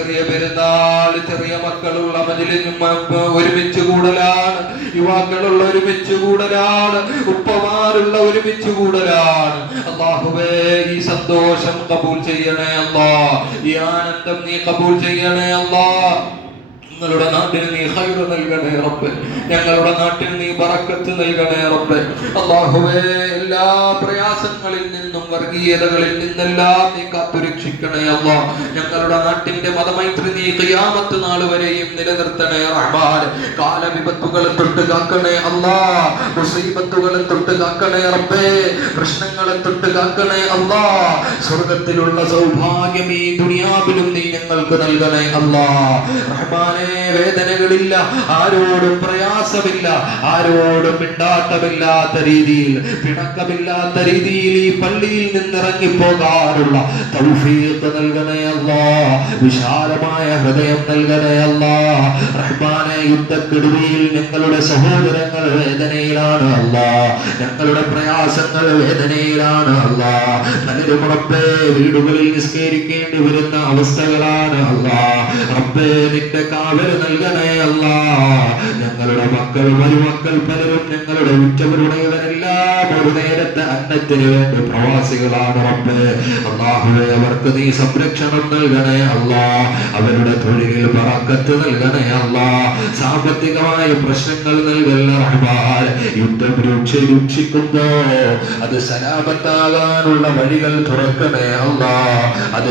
ചെറിയ പെരുന്നാൾ, ചെറിയ മക്കളുള്ള മജ്‌ലിസും ഒരുമിച്ച് കൂടലാണ്, യുവാക്കളുള്ള ഒരുമിച്ച് കൂടലാണ്, ഉപ്പമാരുള്ള ഒരുമിച്ച് കൂടലാണ്. അല്ലാഹുവേ, ഈ സന്തോഷം കബൂൽ ചെയ്യണേ അല്ലാഹ്, ഈ ആനന്ദം നീ കബൂൽ ചെയ്യണേ അല്ലാഹ്. ഞങ്ങളുടെ നാട്ടിൽ നീ ഖൈർ നൽകണേ റബ്ബേ, ഞങ്ങളുടെ നാട്ടിൽ നീ ബറക്കത്ത് നൽകണേ റബ്ബേ. അല്ലാഹുവേ, എല്ലാ പ്രയാസങ്ങളിൽ നിന്നും വർഗീയതകളിൽ നിന്നെല്ലാം നീ കാത്തുരക്ഷിക്കണേ അല്ലാഹ്. ഞങ്ങളുടെ നാട്ടിന്റെ മതമൈത്രി നീ ഖിയാമത്ത് നാൾ വരെയും നിലനിർത്തണേ റഹ്മാൻ. കാലവിപത്തുകളെ തൊട്ട് കാക്കണേ അല്ലാഹ്, മുസീബത്തുകളെ തൊട്ട് കാക്കണേ റബ്ബേ, പ്രശ്നങ്ങളെ തൊട്ട് കാക്കണേ അല്ലാഹ്. സ്വർഗ്ഗത്തിലുള്ള സൗഭാഗ്യം ഈ ദുനിയാവിലും നീ ഞങ്ങൾക്ക് നൽകണേ അല്ലാഹ്. റഹ്മാനേ, വേദനകളില്ല, ആരോടും പ്രയാസമില്ല, ആരോടും പിണ്ടാട്ടമില്ലാത്ത രീതിയിൽ, പിണക്കമില്ലാത്ത രീതിയിൽ ഈ പള്ളിയിൽ നിന്നിറങ്ങിപ്പോകാനുള്ള തൗഫീഖ് നൽകണേ അല്ലാഹ്. വിശാലമായ ഹൃദയം നൽകണേ അല്ലാഹ്. റഹ്മാനെ, യുദ്ധക്കെടുതിയിൽ ഞങ്ങളുടെ സഹോദരങ്ങൾ വേദനയിലാണ് അല്ലാഹ്, ഞങ്ങളുടെ പ്രയാസങ്ങൾ വേദനയിലാണ് അല്ലാഹ്. പലരും റബ്ബേ വീടുകളിൽ നിസ്കരിക്കേണ്ടി വരുന്ന അവസ്ഥകളാണ് അല്ലാഹ്. റബ്ബേ, നിന്റെ കാവൽ നൽകണേ അല്ലാഹ്. ഞങ്ങളുടെ മക്കൾ, മരുമക്കൾ പലരും ഞങ്ങളുടെ ഉറ്റവരുടേവരെല്ലാം ഒരു നേരത്തെ അന്നത്തിന് വേണ്ടി പ്രവാസികളാണ് റബ്ബേ. അല്ലാഹുവേ, അവർക്ക് നീ സംരക്ഷണം നൽകണേ അല്ലാഹ്. അവരുടെ തൊഴിലിൽ ബറക്കത്ത് നൽകണേ അല്ലാഹ്. സാമ്പത്തികമായ പ്രശ്നങ്ങൾ നൽകല്ല റഹ്മാൻ. യുദ്ധം രൂക്ഷിക്കുമ്പോ അത് സലാമത്താകാനുള്ള വഴികൾ തുറക്കണേ അല്ലാഹ്. അത്